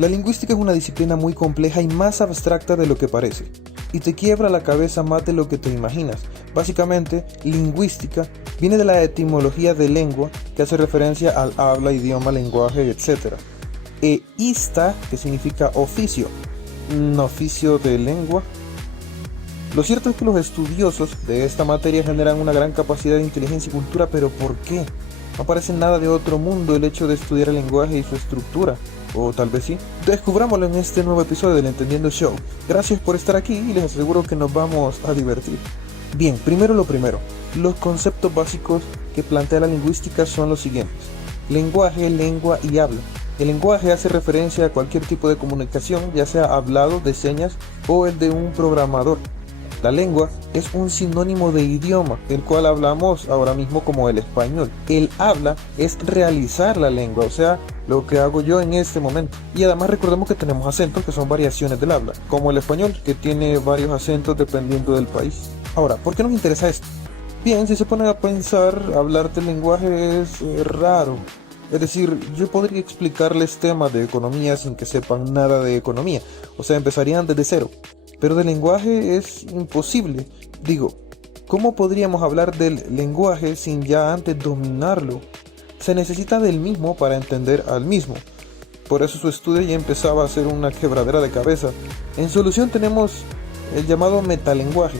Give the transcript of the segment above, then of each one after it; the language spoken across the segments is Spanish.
La lingüística es una disciplina muy compleja y más abstracta de lo que parece, y te quiebra la cabeza más de lo que te imaginas. Básicamente, lingüística viene de la etimología de lengua, que hace referencia al habla, idioma, lenguaje, etc. E ista, que significa oficio, oficio de lengua. Lo cierto es que los estudiosos de esta materia generan una gran capacidad de inteligencia y cultura, pero ¿por qué? No parece nada de otro mundo el hecho de estudiar el lenguaje y su estructura. O tal vez sí. Descubrámoslo en este nuevo episodio del Entendiendo Show. Gracias por estar aquí y les aseguro que nos vamos a divertir. Bien, primero lo primero. Los conceptos básicos que plantea la lingüística son los siguientes: lenguaje, lengua y habla. El lenguaje hace referencia a cualquier tipo de comunicación, ya sea hablado, de señas o el de un programador. La lengua es un sinónimo de idioma, el cual hablamos ahora mismo como el español. El habla es realizar la lengua, o sea, lo que hago yo en este momento. Y además recordemos que tenemos acentos que son variaciones del habla, como el español, que tiene varios acentos dependiendo del país. Ahora, ¿por qué nos interesa esto? Bien, si se ponen a pensar, hablar del lenguaje es raro. Es decir, yo podría explicarles temas de economía sin que sepan nada de economía, o sea, empezarían desde cero. Pero del lenguaje es imposible. Digo, ¿cómo podríamos hablar del lenguaje sin ya antes dominarlo? Se necesita del mismo para entender al mismo. Por eso su estudio ya empezaba a ser una quebradera de cabeza. En solución tenemos el llamado metalenguaje.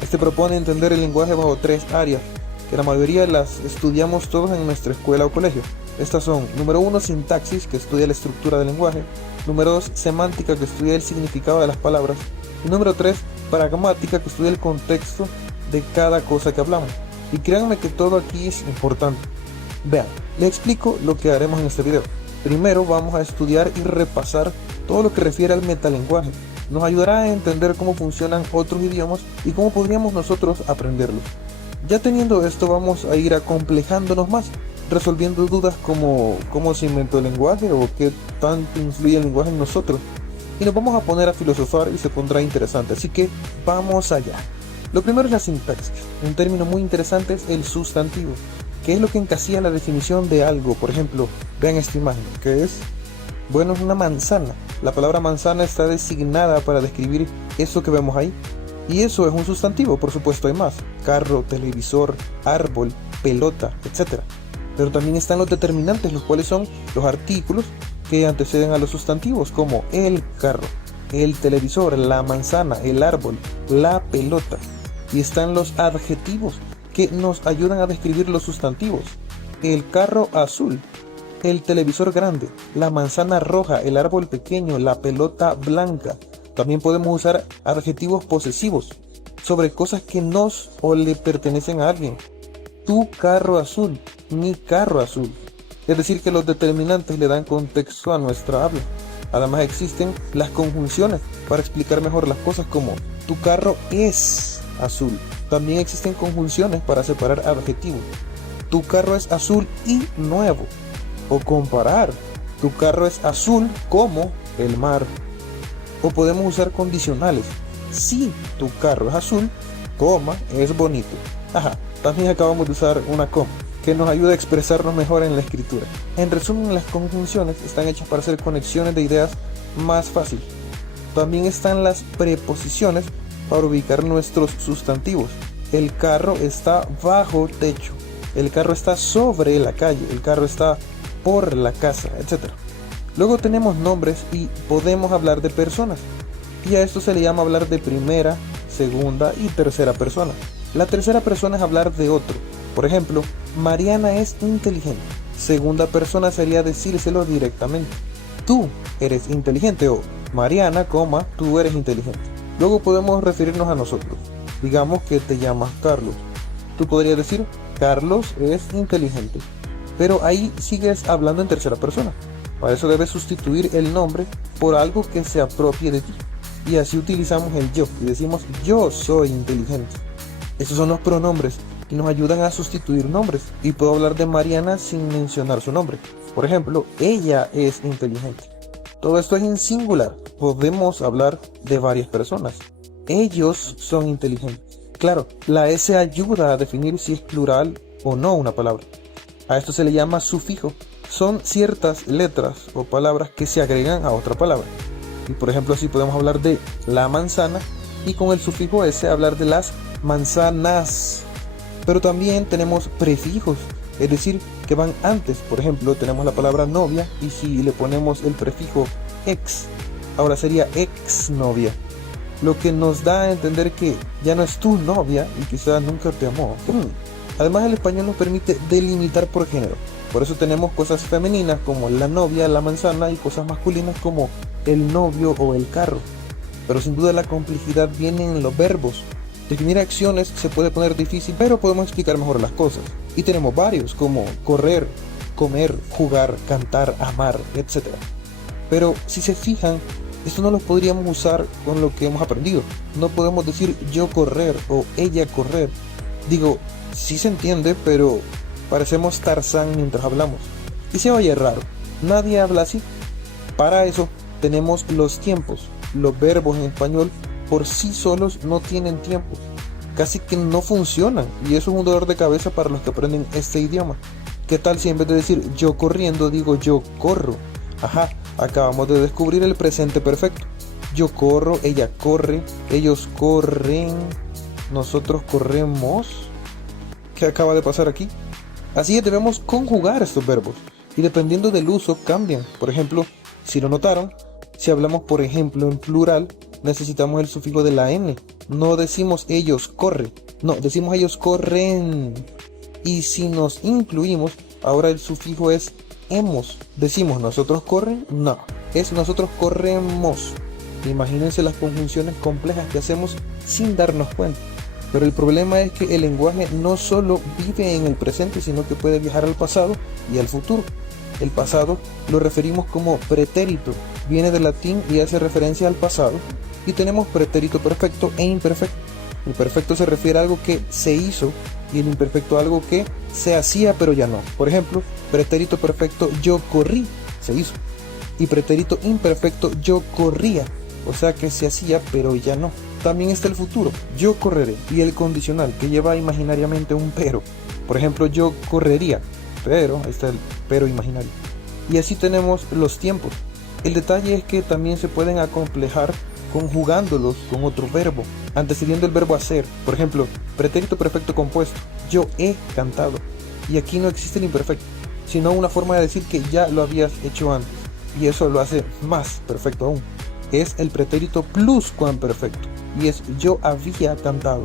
Este propone entender el lenguaje bajo tres áreas, que la mayoría las estudiamos todos en nuestra escuela o colegio. Estas son: número 1, sintaxis, que estudia la estructura del lenguaje; número 2, semántica, que estudia el significado de las palabras; y número 3, pragmática, que estudia el contexto de cada cosa que hablamos. Y créanme que todo aquí es importante. Vean, les explico lo que haremos en este video. Primero vamos a estudiar y repasar todo lo que refiere al metalenguaje. Nos ayudará a entender cómo funcionan otros idiomas y cómo podríamos nosotros aprenderlos. Ya teniendo esto, vamos a ir acomplejándonos más, resolviendo dudas como cómo se inventó el lenguaje o qué tanto influye el lenguaje en nosotros. Y nos vamos a poner a filosofar y se pondrá interesante, así que vamos allá. Lo primero es la sintaxis. Un término muy interesante es el sustantivo, que es lo que encasilla la definición de algo. Por ejemplo, vean esta imagen, que es, bueno, es una manzana. La palabra manzana está designada para describir eso que vemos ahí. Y eso es un sustantivo, por supuesto hay más: carro, televisor, árbol, pelota, etc. Pero también están los determinantes, los cuales son los artículos que anteceden a los sustantivos, como el carro, el televisor, la manzana, el árbol, la pelota. Y están los adjetivos, que nos ayudan a describir los sustantivos: el carro azul, el televisor grande, la manzana roja, el árbol pequeño, la pelota blanca. También podemos usar adjetivos posesivos sobre cosas que nos o le pertenecen a alguien: tu carro azul, mi carro azul. Es decir, que los determinantes le dan contexto a nuestra habla. Además existen las conjunciones para explicar mejor las cosas, como tu carro es azul. También existen conjunciones para separar adjetivos: tu carro es azul y nuevo. O comparar: tu carro es azul como el mar. O podemos usar condicionales: si tu carro es azul, coma, es bonito. También acabamos de usar una coma, que nos ayuda a expresarnos mejor en la escritura. En resumen, las conjunciones están hechas para hacer conexiones de ideas más fácil. También están las preposiciones para ubicar nuestros sustantivos: el carro está bajo techo, el carro está sobre la calle, el carro está por la casa, etc. Luego tenemos nombres y podemos hablar de personas. Y a esto se le llama hablar de primera, segunda y tercera persona. La tercera persona es hablar de otro. Por ejemplo, Mariana es inteligente. Segunda persona sería decírselo directamente: tú eres inteligente, o Mariana, tú eres inteligente. Luego podemos referirnos a nosotros. Digamos que te llamas Carlos. Tú podrías decir: Carlos es inteligente. Pero ahí sigues hablando en tercera persona. Para eso debes sustituir el nombre por algo que se apropie de ti. Y así utilizamos el yo y decimos: yo soy inteligente. Estos son los pronombres y nos ayudan a sustituir nombres. Y puedo hablar de Mariana sin mencionar su nombre. Por ejemplo, ella es inteligente. Todo esto es en singular. Podemos hablar de varias personas: ellos son inteligentes. Claro, la S ayuda a definir si es plural o no una palabra. A esto se le llama sufijo. son ciertas letras o palabras que se agregan a otra palabra. Y por ejemplo, así podemos hablar de la manzana y con el sufijo S hablar de las manzanas. Pero también tenemos prefijos, es decir, que van antes. Por ejemplo, tenemos la palabra novia y si le ponemos el prefijo ex, ahora sería exnovia, lo que nos da a entender que ya no es tu novia y quizás nunca te amó. Además, el español nos permite delimitar por género. Por eso tenemos cosas femeninas como la novia, la manzana, y cosas masculinas como el novio o el carro. Pero sin duda la complejidad viene en los verbos. Definir acciones se puede poner difícil, pero podemos explicar mejor las cosas. Y tenemos varios como correr, comer, jugar, cantar, amar, etc. Pero si se fijan, esto no lo podríamos usar con lo que hemos aprendido. No podemos decir yo correr o ella correr. Digo, sí se entiende, pero parecemos Tarzán mientras hablamos. Y se oye raro. Nadie habla así. Para eso tenemos los tiempos. Los verbos en español por sí solos no tienen tiempos. Casi que no funcionan. Y eso es un dolor de cabeza para los que aprenden este idioma. ¿Qué tal si en vez de decir yo corriendo digo yo corro? Ajá, acabamos de descubrir el presente perfecto. Yo corro, ella corre, ellos corren, nosotros corremos. ¿Qué acaba de pasar aquí? Así es, debemos conjugar estos verbos y dependiendo del uso cambian. Por ejemplo, si lo notaron, si hablamos por ejemplo en plural, necesitamos el sufijo de la N. No decimos ellos corren, no, decimos ellos corren. Y si nos incluimos, ahora el sufijo es hemos. Decimos nosotros corren, no, es nosotros corremos. Imagínense las conjunciones complejas que hacemos sin darnos cuenta. Pero el problema es que el lenguaje no solo vive en el presente, sino que puede viajar al pasado y al futuro. El pasado lo referimos como pretérito, viene del latín y hace referencia al pasado. Y tenemos pretérito perfecto e imperfecto. El perfecto se refiere a algo que se hizo y el imperfecto a algo que se hacía pero ya no. Por ejemplo, pretérito perfecto yo corrí, se hizo. Y pretérito imperfecto yo corría, o sea que se hacía pero ya no. También está el futuro, yo correré, y el condicional que lleva imaginariamente un pero. Por ejemplo, yo correría, pero, ahí está el pero imaginario. Y así tenemos los tiempos. El detalle es que también se pueden acomplejar conjugándolos con otro verbo, antecediendo el verbo hacer. Por ejemplo, pretérito perfecto compuesto, yo he cantado. Y aquí no existe el imperfecto, sino una forma de decir que ya lo habías hecho antes. Y eso lo hace más perfecto aún. Es el pretérito pluscuamperfecto. Y es yo había cantado.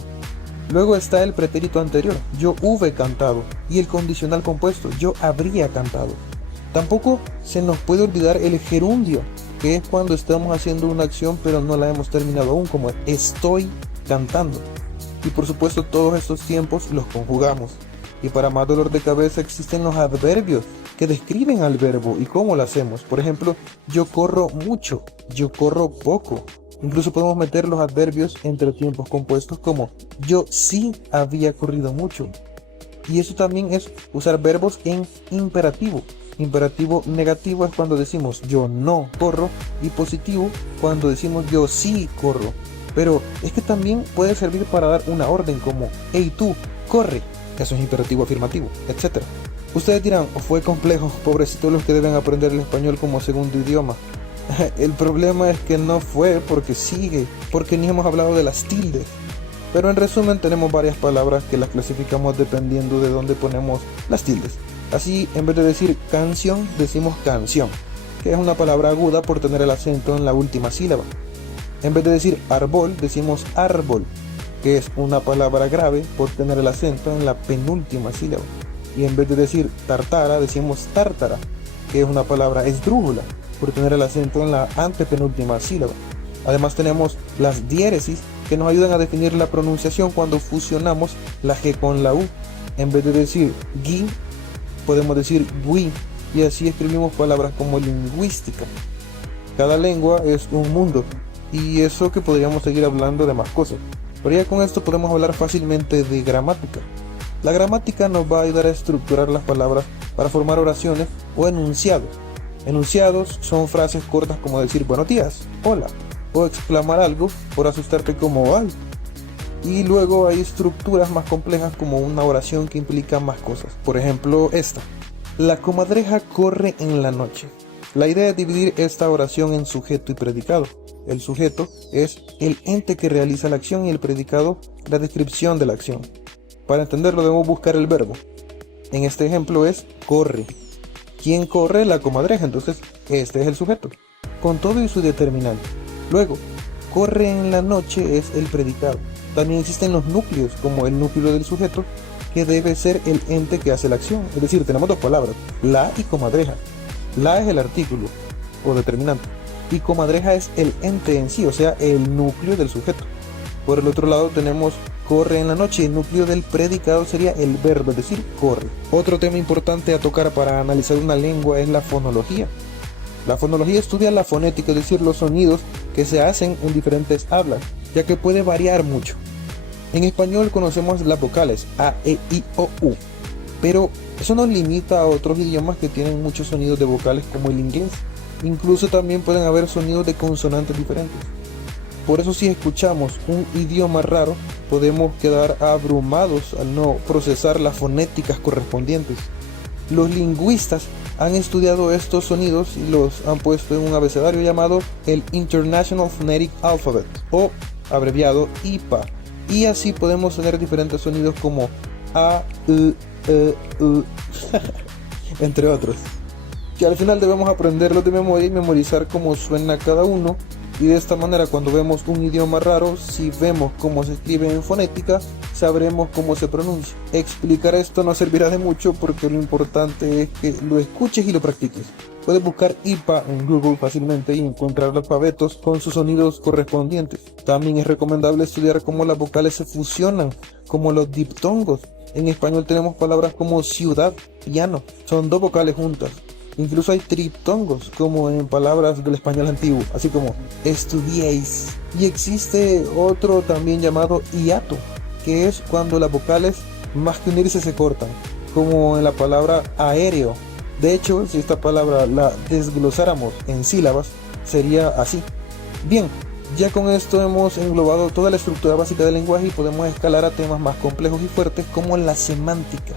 Luego está el pretérito anterior, yo hube cantado. Y el condicional compuesto, yo habría cantado. Tampoco se nos puede olvidar el gerundio, que es cuando estamos haciendo una acción pero no la hemos terminado aún, como estoy cantando. Y por supuesto todos estos tiempos los conjugamos. Y para más dolor de cabeza existen los adverbios que describen al verbo y cómo lo hacemos. Por ejemplo, yo corro mucho, yo corro poco. Incluso podemos meter los adverbios entre tiempos compuestos como yo sí había corrido mucho. Y eso también es usar verbos en imperativo. Imperativo negativo es cuando decimos yo no corro y positivo cuando decimos yo sí corro. Pero es que también puede servir para dar una orden como hey tú, corre. Eso es imperativo afirmativo, etc. Ustedes dirán, fue complejo, pobrecitos los que deben aprender el español como segundo idioma. El problema es que no fue porque sigue, porque ni hemos hablado de las tildes. Pero en resumen tenemos varias palabras que las clasificamos dependiendo de dónde ponemos las tildes. Así, en vez de decir canción, decimos canción, que es una palabra aguda por tener el acento en la última sílaba. En vez de decir árbol, decimos árbol, que es una palabra grave por tener el acento en la penúltima sílaba. Y en vez de decir tartara, decimos tártara, que es una palabra esdrújula por tener el acento en la antepenúltima sílaba. Además tenemos las diéresis que nos ayudan a definir la pronunciación cuando fusionamos la G con la U. En vez de decir gui, podemos decir gui, y así escribimos palabras como lingüística. Cada lengua es un mundo, y eso que podríamos seguir hablando de más cosas. Pero ya con esto podemos hablar fácilmente de gramática. La gramática nos va a ayudar a estructurar las palabras para formar oraciones o enunciados. Enunciados son frases cortas como decir buenos días, hola, o exclamar algo por asustarte como ay. Y luego hay estructuras más complejas como una oración que implica más cosas. Por ejemplo esta, La comadreja corre en la noche. La idea es dividir esta oración en sujeto y predicado. El sujeto es el ente que realiza la acción y el predicado la descripción de la acción. Para entenderlo debemos buscar el verbo. En este ejemplo es corre. ¿Quién corre? La comadreja, entonces este es el sujeto, con todo y su determinante. Luego, corre en la noche es el predicado. También existen los núcleos, como el núcleo del sujeto, que debe ser el ente que hace la acción. Es decir, tenemos dos palabras, la y comadreja. La es el artículo o determinante y comadreja es el ente en sí, o sea, el núcleo del sujeto. Por el otro lado tenemos corre en la noche, el núcleo del predicado sería el verbo, es decir, corre. Otro tema importante a tocar para analizar una lengua es la fonología. La fonología estudia la fonética, es decir, los sonidos que se hacen en diferentes hablas, ya que puede variar mucho. En español conocemos las vocales A, E, I, O, U, pero eso nos limita a otros idiomas que tienen muchos sonidos de vocales como el inglés. Incluso también pueden haber sonidos de consonantes diferentes. Por eso si escuchamos un idioma raro, podemos quedar abrumados al no procesar las fonéticas correspondientes. Los lingüistas han estudiado estos sonidos y los han puesto en un abecedario llamado el International Phonetic Alphabet, o abreviado IPA. Y así podemos tener diferentes sonidos como A, U, entre otros, que al final debemos aprenderlos de memoria y memorizar cómo suena cada uno, y de esta manera cuando vemos un idioma raro, si vemos cómo se escribe en fonética, sabremos cómo se pronuncia. Explicar esto no servirá de mucho porque lo importante es que lo escuches y lo practiques. Puedes buscar IPA en Google fácilmente y encontrar los alfabetos con sus sonidos correspondientes. También es recomendable estudiar cómo las vocales se fusionan, como los diptongos. En español tenemos palabras como ciudad, piano, son dos vocales juntas. Incluso hay triptongos, como en palabras del español antiguo, así como estudiéis. Y existe otro también llamado hiato, que es cuando las vocales más que unirse se cortan, como en la palabra aéreo. De hecho, si esta palabra la desglosáramos en sílabas, sería así. Bien, ya con esto hemos englobado toda la estructura básica del lenguaje y podemos escalar a temas más complejos y fuertes como la semántica.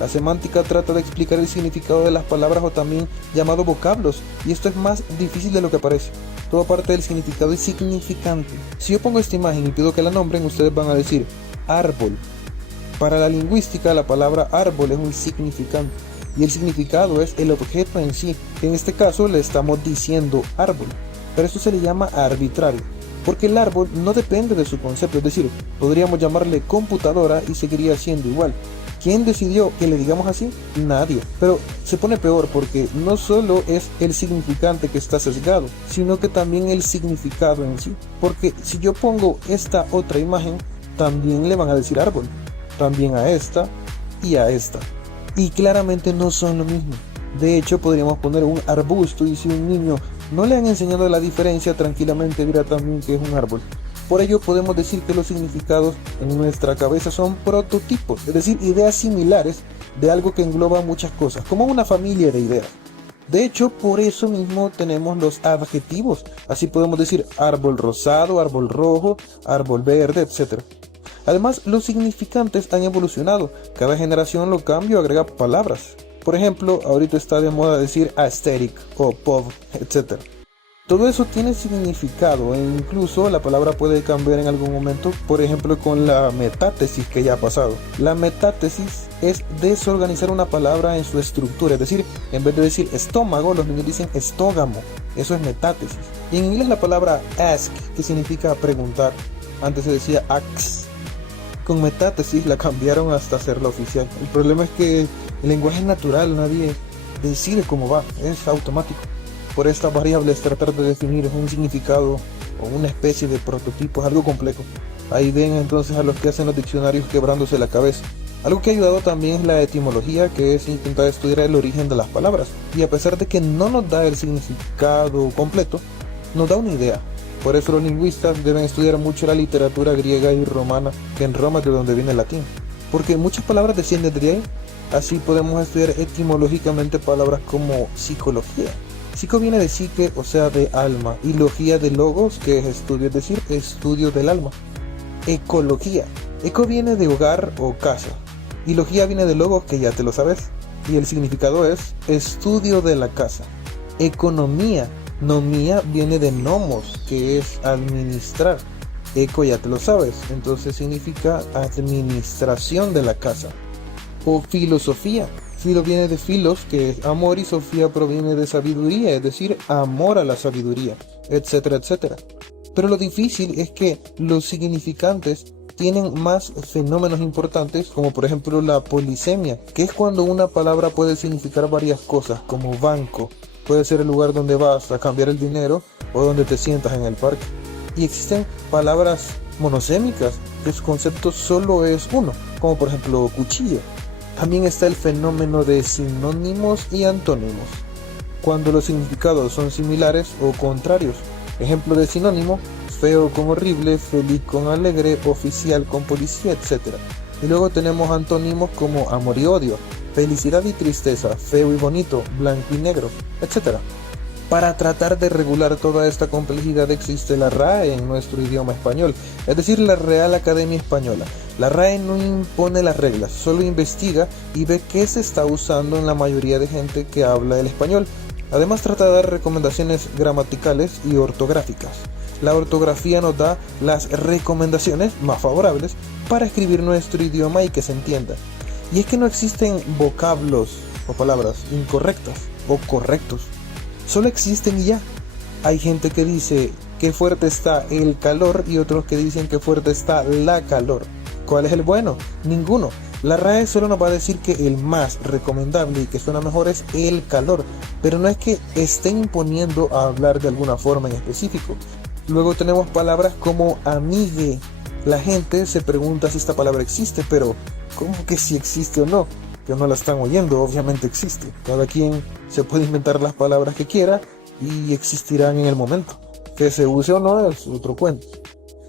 La semántica trata de explicar el significado de las palabras o también llamado vocablos, y esto es más difícil de lo que parece. Todo parte del significado y significante. Si yo pongo esta imagen y pido que la nombren, ustedes van a decir árbol. Para la lingüística, la palabra árbol es un significante y el significado es el objeto en sí. En este caso le estamos diciendo árbol, pero eso se le llama arbitrario, porque el árbol no depende de su concepto, es decir, podríamos llamarle computadora y seguiría siendo igual. ¿Quién decidió que le digamos así? Nadie. Pero se pone peor porque no solo es el significante que está sesgado, sino que también el significado en sí. Porque si yo pongo esta otra imagen, también le van a decir árbol. También a esta y a esta. Y claramente no son lo mismo. De hecho, podríamos poner un arbusto y si un niño no le han enseñado la diferencia, tranquilamente dirá también que es un árbol. Por ello podemos decir que los significados en nuestra cabeza son prototipos, es decir, ideas similares de algo que engloba muchas cosas, como una familia de ideas. De hecho, por eso mismo tenemos los adjetivos, así podemos decir árbol rosado, árbol rojo, árbol verde, etc. Además, los significantes han evolucionado, cada generación lo cambia o agrega palabras. Por ejemplo, ahorita está de moda decir aesthetic o pop, etc. Todo eso tiene significado e incluso la palabra puede cambiar en algún momento, por ejemplo con la metátesis que ya ha pasado. La metátesis es desorganizar una palabra en su estructura, es decir, en vez de decir estómago, los niños dicen estógamo, eso es metátesis. Y en inglés la palabra ask, que significa preguntar, antes se decía ask. Con metátesis la cambiaron hasta hacerla oficial. El problema es que el lenguaje es natural, nadie decide cómo va, es automático. Por estas variables tratar de definir un significado o una especie de prototipo es algo complejo. Ahí ven entonces a los que hacen los diccionarios quebrándose la cabeza. Algo que ha ayudado también es la etimología, que es intentar estudiar el origen de las palabras. Y a pesar de que no nos da el significado completo, nos da una idea. Por eso los lingüistas deben estudiar mucho la literatura griega y romana, que en Roma es de donde viene el latín. Porque muchas palabras descienden de ahí. Así podemos estudiar etimológicamente palabras como psicología. Psico viene de psique, o sea de alma, y logía de logos, que es estudio, es decir, estudio del alma. Ecología. Eco viene de hogar o casa, y logía viene de logos, que ya te lo sabes. y el significado es estudio de la casa. Economía, nomía viene de nomos, que es administrar. Eco ya te lo sabes, entonces significa administración de la casa. O filosofía, filo viene de filos, que es amor, y sofía proviene de sabiduría, es decir, amor a la sabiduría, etcétera, etcétera. Pero lo difícil es que los significantes tienen más fenómenos importantes, como por ejemplo la polisemia, que es cuando una palabra puede significar varias cosas, como banco, puede ser el lugar donde vas a cambiar el dinero o donde te sientas en el parque. Y existen palabras monosémicas, que su concepto solo es uno, como por ejemplo cuchillo. También está el fenómeno de sinónimos y antónimos, cuando los significados son similares o contrarios. Ejemplo de sinónimo: feo con horrible, feliz con alegre, oficial con policía, etc. Y luego tenemos antónimos como amor y odio, felicidad y tristeza, feo y bonito, blanco y negro, etc. Para tratar de regular toda esta complejidad existe la RAE en nuestro idioma español, es decir, la Real Academia Española. La RAE no impone las reglas, solo investiga y ve qué se está usando en la mayoría de gente que habla el español. Además trata de dar recomendaciones gramaticales y ortográficas. La ortografía nos da las recomendaciones más favorables para escribir nuestro idioma y que se entienda. Y es que no existen vocablos o palabras incorrectas o correctos. Solo existen y ya. Hay gente que dice que fuerte está el calor y otros que dicen que fuerte está la calor. ¿Cuál es el bueno? Ninguno. La RAE solo nos va a decir que el más recomendable y que suena mejor es el calor, pero no es que estén imponiendo a hablar de alguna forma en específico. Luego tenemos palabras como amigue. La gente se pregunta si esta palabra existe, pero ¿cómo que si existe o no? Que no la están oyendo, obviamente existe. Cada quien se puede inventar las palabras que quiera y existirán en el momento. Que se use o no es otro cuento.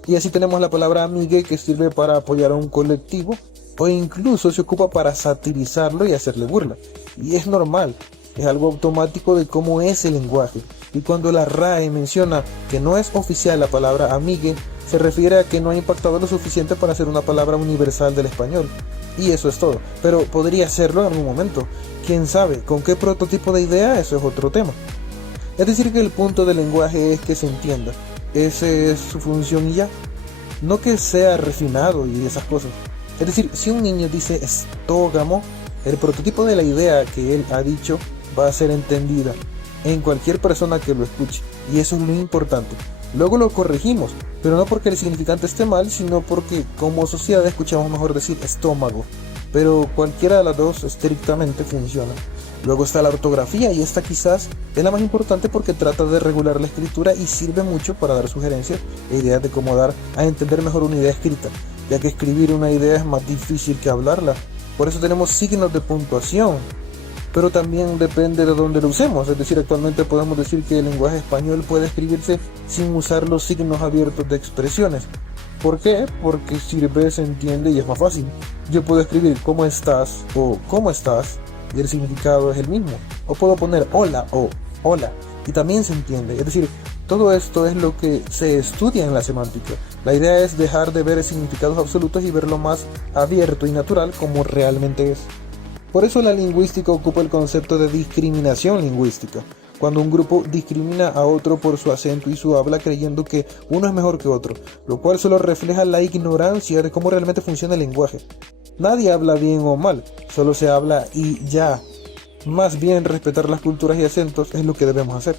Y así tenemos la palabra amigue, que sirve para apoyar a un colectivo o incluso se ocupa para satirizarlo y hacerle burla. Y es normal, es algo automático de cómo es el lenguaje. Y cuando la RAE menciona que no es oficial la palabra amigue, se refiere a que no ha impactado lo suficiente para ser una palabra universal del español. Y eso es todo, pero podría serlo en algún momento. ¿Quién sabe? ¿Con qué prototipo de idea? Eso es otro tema. Es decir, que el punto del lenguaje es que se entienda. Esa es su función y ya. No que sea refinado y esas cosas. Es decir, si un niño dice estógamo, el prototipo de la idea que él ha dicho va a ser entendida en cualquier persona que lo escuche. Y eso es lo importante. Luego lo corregimos, pero no porque el significante esté mal, sino porque como sociedad escuchamos mejor decir estómago. Pero cualquiera de las dos estrictamente funciona. Luego está la ortografía, y esta quizás es la más importante porque trata de regular la escritura y sirve mucho para dar sugerencias e ideas de cómo dar a entender mejor una idea escrita, ya que escribir una idea es más difícil que hablarla. Por eso tenemos signos de puntuación, pero también depende de dónde lo usemos. Es decir, actualmente podemos decir que el lenguaje español puede escribirse sin usar los signos abiertos de expresiones. ¿Por qué? Porque sirve, se entiende y es más fácil. Yo puedo escribir ¿cómo estás? O ¿cómo estás? Y el significado es el mismo. O puedo poner hola o hola y también se entiende. Es decir, todo esto es lo que se estudia en la semántica. La idea es dejar de ver significados absolutos y verlo más abierto y natural como realmente es. Por eso la lingüística ocupa el concepto de discriminación lingüística, cuando un grupo discrimina a otro por su acento y su habla creyendo que uno es mejor que otro, lo cual solo refleja la ignorancia de cómo realmente funciona el lenguaje. Nadie habla bien o mal, solo se habla y ya. Más bien respetar las culturas y acentos es lo que debemos hacer.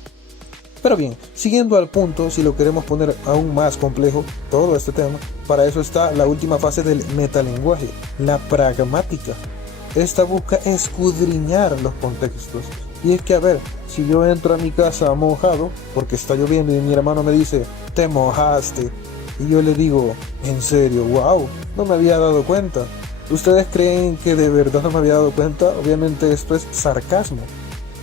Pero bien, siguiendo al punto, si lo queremos poner aún más complejo, todo este tema, para eso está la última fase del metalenguaje, la pragmática. Esta busca escudriñar los contextos. Y es que, a ver, si yo entro a mi casa mojado, porque está lloviendo y mi hermano me dice, te mojaste, y yo le digo, en serio, wow, no me había dado cuenta. ¿Ustedes creen que de verdad no me había dado cuenta? Obviamente esto es sarcasmo.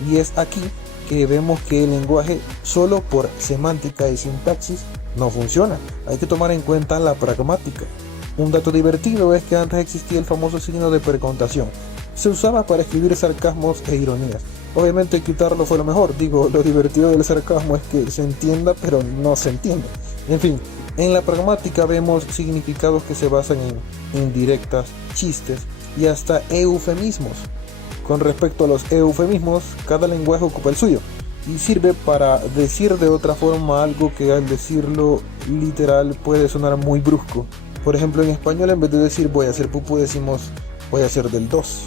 Y es aquí que vemos que el lenguaje solo por semántica y sintaxis no funciona. Hay que tomar en cuenta la pragmática. Un dato divertido es que antes existía el famoso signo de precontación. Se usaba para escribir sarcasmos e ironías. Obviamente quitarlo fue lo mejor. Digo, lo divertido del sarcasmo es que se entienda, pero no se entiende. En fin, en la pragmática vemos significados que se basan en indirectas, chistes y hasta eufemismos. Con respecto a los eufemismos, cada lenguaje ocupa el suyo y sirve para decir de otra forma algo que al decirlo literal puede sonar muy brusco. Por ejemplo, en español en vez de decir voy a hacer pupú decimos voy a hacer del 2.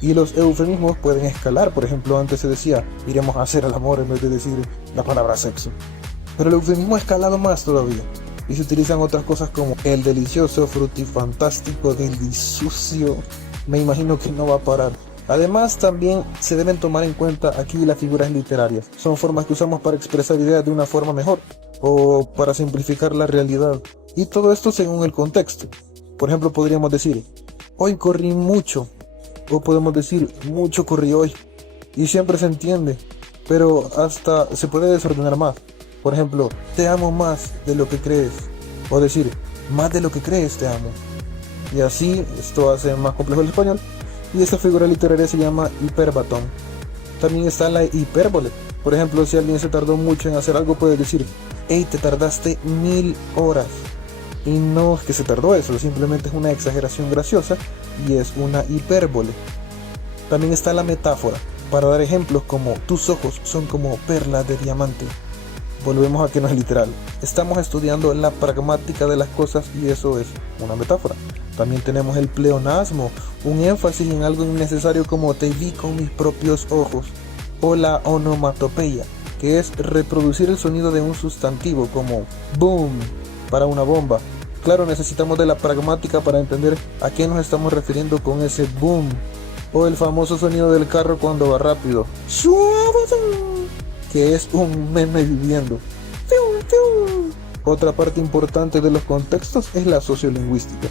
Y los eufemismos pueden escalar. Por ejemplo, antes se decía iremos a hacer el amor en vez de decir la palabra sexo. Pero el eufemismo ha escalado más todavía y se utilizan otras cosas como el delicioso, frutifantástico, delisucio. Me imagino que no va a parar. Además, también se deben tomar en cuenta aquí las figuras literarias. Son formas que usamos para expresar ideas de una forma mejor o para simplificar la realidad. Y todo esto según el contexto. Por ejemplo, podríamos decir, hoy corrí mucho. O podemos decir, mucho corrí hoy. Y siempre se entiende, pero hasta se puede desordenar más. Por ejemplo, te amo más de lo que crees. O decir, más de lo que crees te amo. Y así, esto hace más complejo el español. Y esta figura literaria se llama hiperbatón. También está la hipérbole. Por ejemplo, si alguien se tardó mucho en hacer algo, puede decir, hey, te tardaste 1000 horas. Y no es que se tardó eso, simplemente es una exageración graciosa y es una hipérbole. También está la metáfora, para dar ejemplos como tus ojos son como perlas de diamante. Volvemos a que no es literal. Estamos estudiando la pragmática de las cosas y eso es una metáfora. También tenemos el pleonasmo, un énfasis en algo innecesario como te vi con mis propios ojos. O la onomatopeya, que es reproducir el sonido de un sustantivo como boom para una bomba. Claro, necesitamos de la pragmática para entender a qué nos estamos refiriendo con ese boom. O el famoso sonido del carro cuando va rápido, que es un meme viviendo. Otra parte importante de los contextos es la sociolingüística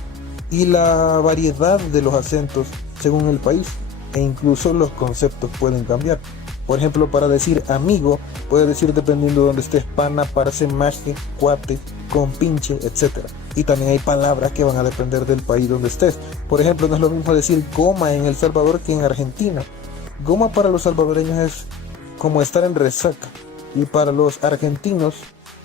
y la variedad de los acentos según el país, e incluso los conceptos pueden cambiar. Por ejemplo, para decir amigo, puede decir dependiendo de donde estés, pana, parce, maje, cuate, compinche, etc. Y también hay palabras que van a depender del país donde estés. Por ejemplo, no es lo mismo decir goma en El Salvador que en Argentina. Goma para los salvadoreños es como estar en resaca, y para los argentinos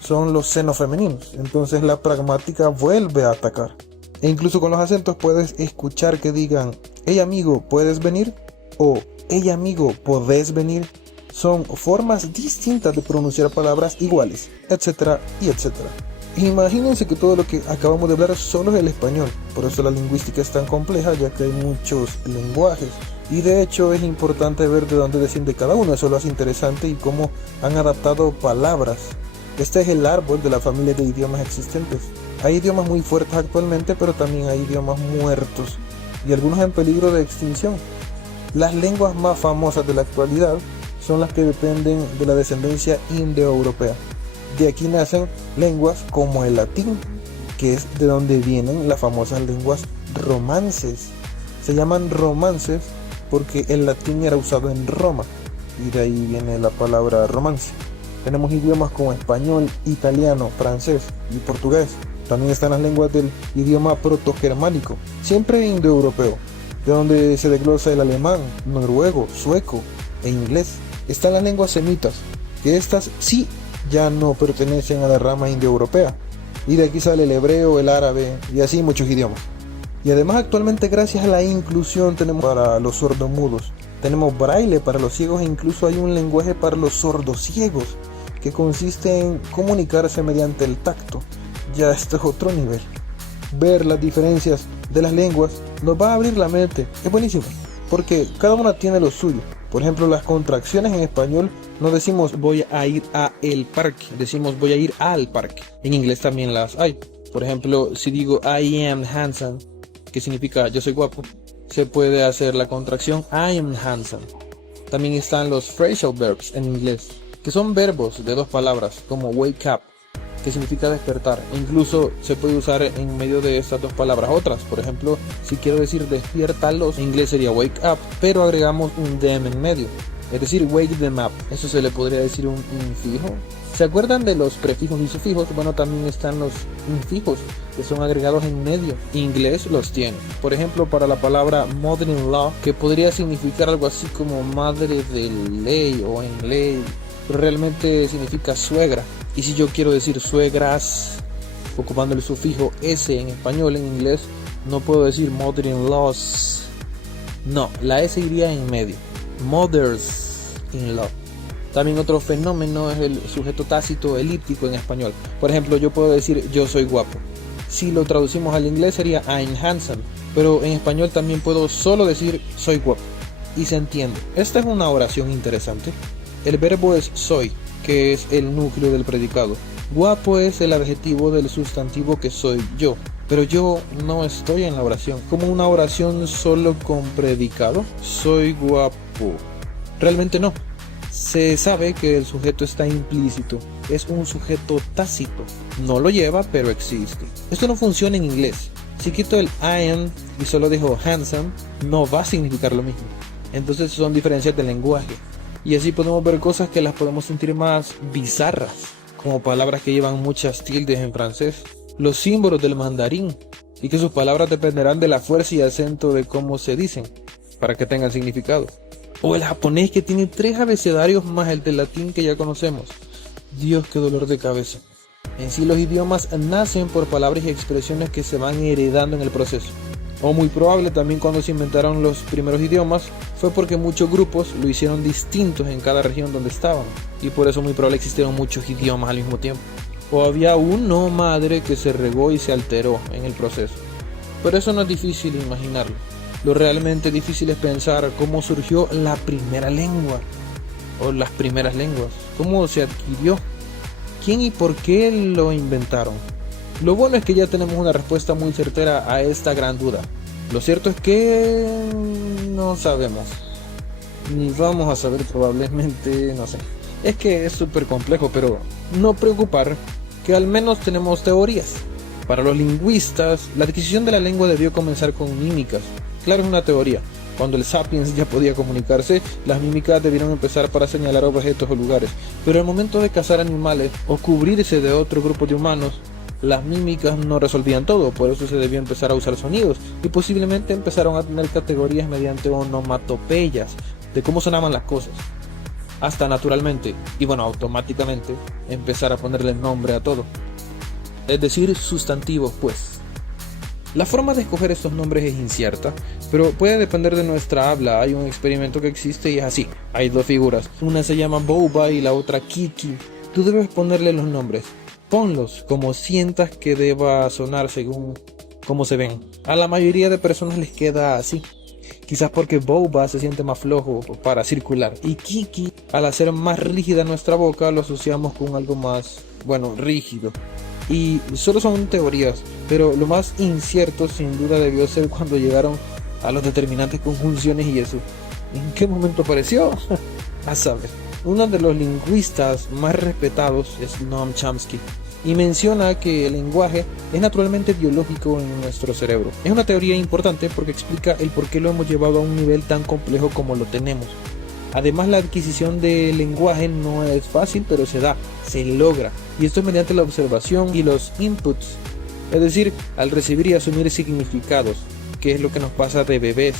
son los senos femeninos. Entonces la pragmática vuelve a atacar. E incluso con los acentos puedes escuchar que digan, hey amigo, ¿puedes venir? O hey amigo, ¿podés venir? Son formas distintas de pronunciar palabras iguales, etcétera y etcétera. Imagínense que todo lo que acabamos de hablar solo es el español. Por eso la lingüística es tan compleja, ya que hay muchos lenguajes. Y de hecho es importante ver de dónde desciende cada uno. Eso lo hace interesante y cómo han adaptado palabras. Este es el árbol de la familia de idiomas existentes. Hay idiomas muy fuertes actualmente, pero también hay idiomas muertos y algunos en peligro de extinción. Las lenguas más famosas de la actualidad son las que dependen de la descendencia indoeuropea. De aquí nacen lenguas como el latín, que es de donde vienen las famosas lenguas romances. Se llaman romances porque el latín era usado en Roma y de ahí viene la palabra romance. Tenemos idiomas como español, italiano, francés y portugués. También están las lenguas del idioma protogermánico, siempre indoeuropeo, de donde se desglosa el alemán, noruego, sueco e inglés. Están las lenguas semitas, que estas sí ya no pertenecen a la rama indoeuropea, y de aquí sale el hebreo, el árabe y así muchos idiomas. Y además actualmente gracias a la inclusión tenemos para los sordomudos, tenemos braille para los ciegos e incluso hay un lenguaje para los sordociegos que consiste en comunicarse mediante el tacto. Ya esto es otro nivel. Ver las diferencias de las lenguas nos va a abrir la mente. Es buenísimo, porque cada una tiene lo suyo. Por ejemplo, las contracciones en español no decimos voy a ir a el parque, decimos voy a ir al parque. En inglés también las hay. Por ejemplo, si digo I am handsome, que significa yo soy guapo, se puede hacer la contracción I am handsome. También están los phrasal verbs en inglés, que son verbos de dos palabras, como wake up, que significa despertar. E incluso se puede usar en medio de estas dos palabras otras. Por ejemplo, si quiero decir despiértalos, en inglés sería wake up, pero agregamos un them en medio, es decir, wake them up. Eso se le podría decir un infijo. ¿Se acuerdan de los prefijos y sufijos? Bueno, también están los infijos, que son agregados en medio. Inglés los tiene. Por ejemplo, para la palabra mother-in-law, que podría significar algo así como madre de ley o en ley, pero realmente significa suegra. Y si yo quiero decir suegras, ocupando el sufijo s en español, en inglés no puedo decir mother-in-laws, No, la S iría en medio. Mothers-in-law. También otro fenómeno es el sujeto tácito elíptico en español. Por ejemplo, yo puedo decir yo soy guapo. Si lo traducimos al inglés sería I'm handsome, pero en español también puedo solo decir soy guapo y se entiende. Esta es una oración interesante. El verbo es soy, que es el núcleo del predicado. Guapo es el adjetivo del sustantivo que soy yo, pero yo no estoy en la oración. Como una oración solo con predicado, soy guapo. Realmente no. Se sabe que el sujeto está implícito, es un sujeto tácito, no lo lleva pero existe. Esto no funciona en inglés. Si quito el I am y solo dejo handsome, no va a significar lo mismo. Entonces son diferencias del lenguaje. Y así podemos ver cosas que las podemos sentir más bizarras, como palabras que llevan muchas tildes en francés, los símbolos del mandarín, y que sus palabras dependerán de la fuerza y acento de cómo se dicen, para que tengan significado. O el japonés que tiene 3 abecedarios más el del latín que ya conocemos. Dios, qué dolor de cabeza. En sí los idiomas nacen por palabras y expresiones que se van heredando en el proceso. O muy probable también cuando se inventaron los primeros idiomas fue porque muchos grupos lo hicieron distintos en cada región donde estaban. Y por eso muy probable existieron muchos idiomas al mismo tiempo. O había uno madre que se regó y se alteró en el proceso. Pero eso no es difícil imaginarlo. Lo realmente difícil es pensar cómo surgió la primera lengua o las primeras lenguas, cómo se adquirió, quién y por qué lo inventaron. Lo bueno es que ya tenemos una respuesta muy certera a esta gran duda. Lo cierto es que no sabemos, ni vamos a saber probablemente, no sé. Es que es súper complejo, pero no preocupar que al menos tenemos teorías. Para los lingüistas, la adquisición de la lengua debió comenzar con mímicas. Claro, es una teoría. Cuando el sapiens ya podía comunicarse, las mímicas debieron empezar para señalar objetos o lugares. Pero al momento de cazar animales o cubrirse de otro grupo de humanos, las mímicas no resolvían todo, por eso se debió empezar a usar sonidos. Y posiblemente empezaron a tener categorías mediante onomatopeyas de cómo sonaban las cosas. Hasta naturalmente, y bueno, automáticamente, empezar a ponerle nombre a todo. Es decir, sustantivos, pues. La forma de escoger estos nombres es incierta, pero puede depender de nuestra habla. Hay un experimento que existe y es así. Hay 2 figuras. Una se llama Boba y la otra Kiki. Tú debes ponerle los nombres. Ponlos como sientas que deba sonar según cómo se ven. A la mayoría de personas les queda así. Quizás porque Boba se siente más flojo para circular. Y Kiki, al hacer más rígida nuestra boca, lo asociamos con algo más, rígido. Y solo son teorías, pero lo más incierto sin duda debió ser cuando llegaron a los determinantes conjunciones y eso. ¿En qué momento apareció? A saber. Uno de los lingüistas más respetados es Noam Chomsky y menciona que el lenguaje es naturalmente biológico en nuestro cerebro. Es una teoría importante porque explica el por qué lo hemos llevado a un nivel tan complejo como lo tenemos. Además, la adquisición del lenguaje no es fácil, pero se da, se logra. Y esto es mediante la observación y los inputs. Es decir, al recibir y asumir significados, que es lo que nos pasa de bebés.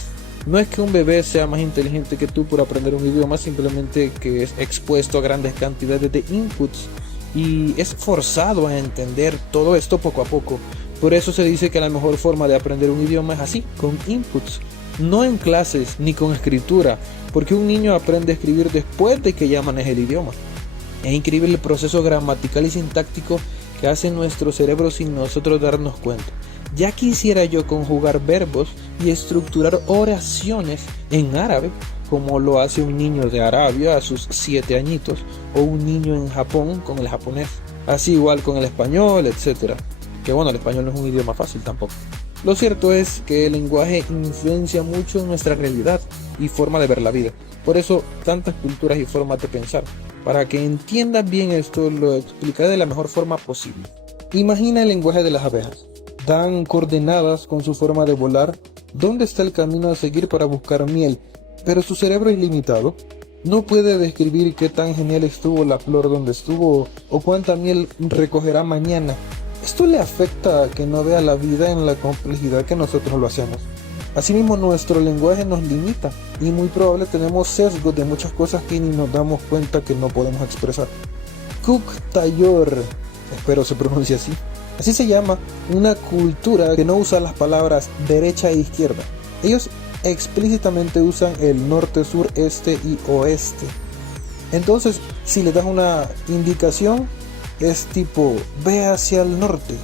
No es que un bebé sea más inteligente que tú por aprender un idioma, simplemente que es expuesto a grandes cantidades de inputs y es forzado a entender todo esto poco a poco. Por eso se dice que la mejor forma de aprender un idioma es así, con inputs. No en clases ni con escritura, porque un niño aprende a escribir después de que ya maneja el idioma. Es increíble el proceso gramatical y sintáctico que hace nuestro cerebro sin nosotros darnos cuenta. Ya quisiera yo conjugar verbos y estructurar oraciones en árabe, como lo hace un niño de Arabia a sus 7 añitos, o un niño en Japón con el japonés. Así igual con el español, etc. Que el español no es un idioma fácil tampoco. Lo cierto es que el lenguaje influencia mucho en nuestra realidad y forma de ver la vida. Por eso, tantas culturas y formas de pensar. Para que entiendas bien esto, lo explicaré de la mejor forma posible. Imagina el lenguaje de las abejas. Dan coordenadas con su forma de volar, dónde está el camino a seguir para buscar miel, pero su cerebro es limitado. No puede describir qué tan genial estuvo la flor donde estuvo o cuánta miel recogerá mañana. Esto le afecta a que no vea la vida en la complejidad que nosotros lo hacemos. Asimismo, nuestro lenguaje nos limita y muy probable tenemos sesgos de muchas cosas que ni nos damos cuenta que no podemos expresar. Kuuk Tayor, espero se pronuncie así. Así se llama una cultura que no usa las palabras derecha e izquierda. Ellos explícitamente usan el norte, sur, este y oeste. Entonces, si le das una indicación, es tipo, ve hacia el norte.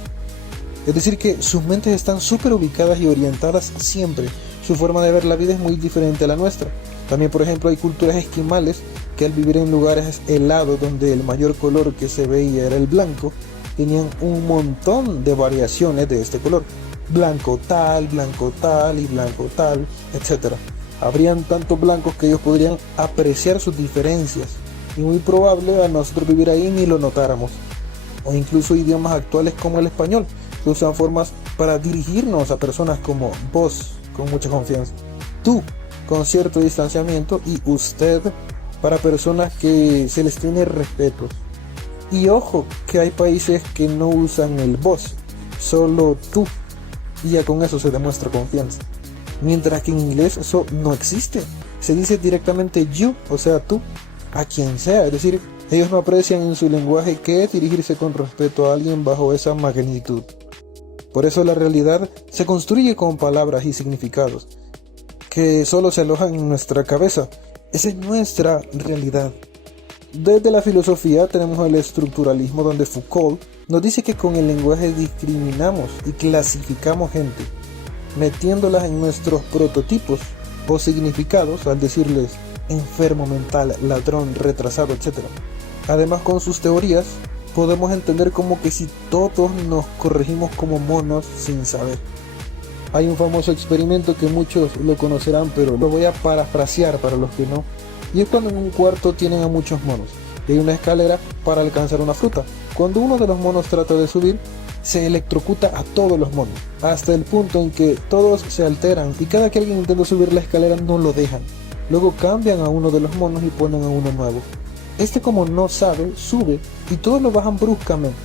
Es decir que sus mentes están súper ubicadas y orientadas siempre. Su forma de ver la vida es muy diferente a la nuestra. También, por ejemplo, hay culturas esquimales que al vivir en lugares helados donde el mayor color que se veía era el blanco, tenían un montón de variaciones de este color. Blanco tal y blanco tal, etc. Habrían tantos blancos que ellos podrían apreciar sus diferencias. Y muy probable a nosotros vivir ahí ni lo notáramos. O incluso idiomas actuales como el español, que usan formas para dirigirnos a personas como vos, con mucha confianza, tú, con cierto distanciamiento, y usted, para personas que se les tiene respeto. Y ojo, que hay países que no usan el vos, solo tú, y ya con eso se demuestra confianza. Mientras que en inglés eso no existe, se dice directamente you, o sea tú, a quien sea. Es decir, ellos no aprecian en su lenguaje qué es dirigirse con respeto a alguien bajo esa magnitud. Por eso la realidad se construye con palabras y significados que solo se alojan en nuestra cabeza. Esa es nuestra realidad. Desde la filosofía tenemos el estructuralismo, donde Foucault nos dice que con el lenguaje discriminamos y clasificamos gente, metiéndolas en nuestros prototipos o significados al decirles enfermo mental, ladrón, retrasado, etc. Además, con sus teorías podemos entender como que si todos nos corregimos como monos sin saber. Hay un famoso experimento que muchos lo conocerán, pero lo voy a parafrasear para los que no. Y es cuando en un cuarto tienen a muchos monos y hay una escalera para alcanzar una fruta. Cuando uno de los monos trata de subir, se electrocuta a todos los monos, hasta el punto en que todos se alteran y cada que alguien intenta subir la escalera no lo dejan. Luego cambian a uno de los monos y ponen a uno nuevo. Este, como no sabe, sube y todos lo bajan bruscamente.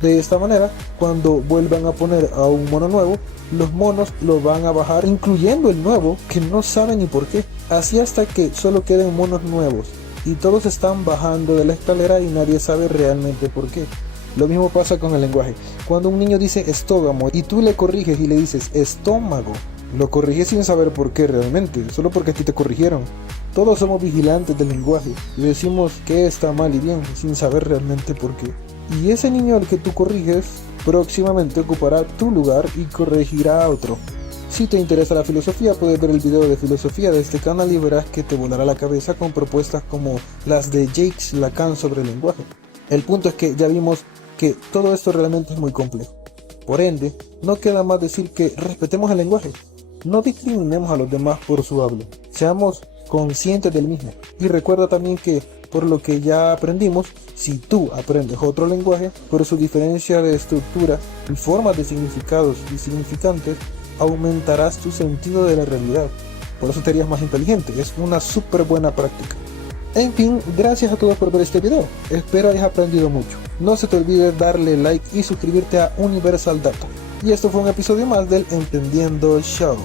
De esta manera, cuando vuelvan a poner a un mono nuevo, los monos lo van a bajar, incluyendo el nuevo, que no sabe ni por qué. Así hasta que solo queden monos nuevos y todos están bajando de la escalera y nadie sabe realmente por qué. Lo mismo pasa con el lenguaje. Cuando un niño dice estógamo y tú le corriges y le dices estómago, lo corriges sin saber por qué realmente, solo porque a ti te corrigieron. Todos somos vigilantes del lenguaje y decimos que está mal y bien sin saber realmente por qué. Y ese niño al que tú corriges próximamente ocupará tu lugar y corregirá a otro. Si te interesa la filosofía, puedes ver el video de filosofía de este canal y verás que te volará la cabeza con propuestas como las de Jacques Lacan sobre el lenguaje. El punto es que ya vimos que todo esto realmente es muy complejo. Por ende, no queda más decir que respetemos el lenguaje. No discriminemos a los demás por su habla. Seamos conscientes del mismo. Y recuerda también que, por lo que ya aprendimos, si tú aprendes otro lenguaje, por su diferencia de estructura y formas de significados y significantes, aumentarás tu sentido de la realidad. Por eso te harías más inteligente. Es una súper buena práctica. En fin, gracias a todos por ver este video. Espero hayas aprendido mucho. No se te olvide darle like y suscribirte a Universal Data. Y esto fue un episodio más del Entendiendo Show.